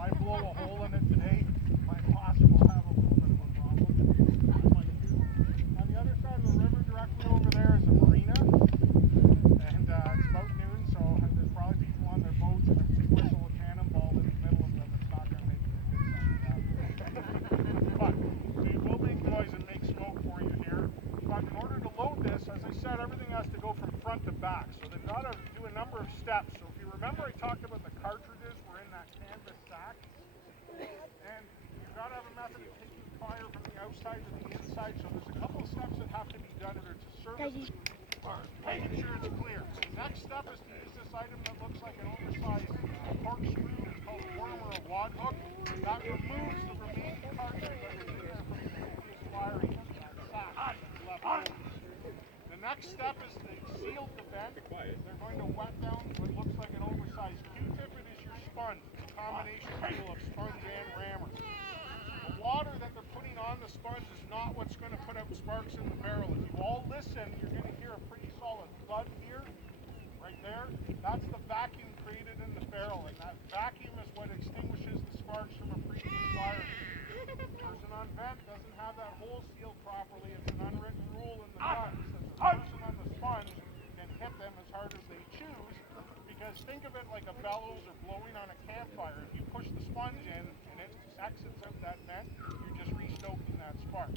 I blow a hole in it today, my boss will have a little bit of a problem. On the other side of the river, directly over there, is a marina, and it's about noon, so there's probably people on their boats, and if we whistle a cannonball in the middle of them, it's not going to make it a good sound. But we will make noise and make smoke for you here. But in order to load this, as I said, everything has to go from front to back, so they've got to do a number of steps. So if you remember, I talked about the cartridges were in that canvas sack, and you've got to have a method of taking fire from the outside to the inside. So there's a couple of steps that have to be done in order to service making sure it's clear. The next step is to use this item that looks like an oversized corkscrew. It's called a worm or a wad hook. That removes the remaining cartridge that was in there from the previous firing of that sack that's left over. The next step is to seal the vent. They're going to wet down what looks like an oversized Q-tip. It is your sponge. It's a combination tool of sponge and rammer. The water that they're putting on the sponge is not what's going to put out sparks in the barrel. If you all listen, you're going to hear a pretty solid thud here, right there. That's the vacuum created in the barrel, and that vacuum is what extinguishes the sparks from a previous fire. The person on vent doesn't have that hole sealed properly. It's an unwritten rule in the gun. It says the person on the sponge can hit them as hard as they choose, because think of it like a bellows or blowing on a campfire. If you push the sponge in and it exits out that vent, you're just restoking that spark.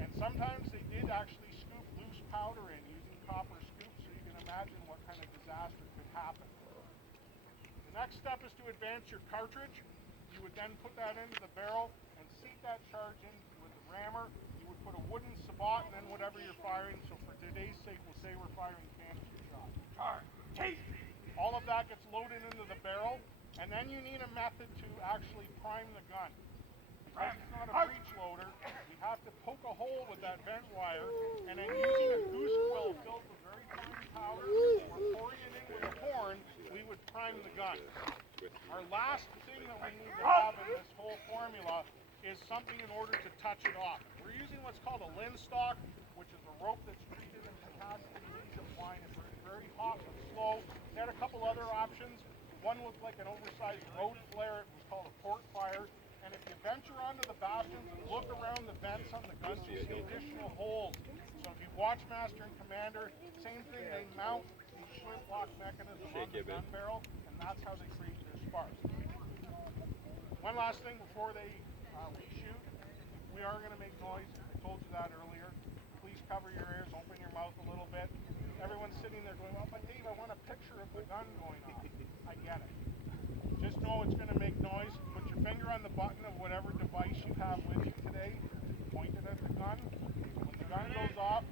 And sometimes they did actually scoop loose powder in using copper scoops, so you can imagine what kind of disaster could happen. The next step is to advance your cartridge. You would then put that into the barrel and seat that charge in with the rammer. You would put a wooden sabot and then whatever you're firing. So for today's sake, we'll say we're firing canister shot. All of that gets loaded into the barrel, and then you need a method to actually prime the gun. Because it's not a breech loader, we have to poke a hole with that vent wire, and then using a goose quill filled with very fine powder, or pouring it in with a horn, we would prime the gun. Our last thing that we need to have in this whole formula is something in order to touch it off. We're using what's called a linstock, which is a rope that's treated in potassium magnesium wine. It's very hot and slow. They had a couple other options. One looked like an oversized road flare. It was called a port fire. And if you venture onto the bastions and look around the vents on the guns, you see additional holes. So if you watch Master and Commander, same thing, they mount the shrimp lock mechanism on the gun barrel, and that's how they create their sparks. One last thing before we shoot, we are going to make noise. I told you that earlier. Please cover your ears, open your mouth a little bit. Everyone's sitting there going, well, but Dave, I want a picture of the gun going off. I get it. Just know it's going to make noise. Put your finger on the button of whatever device you have with you today. Point it at the gun. When the gun goes off,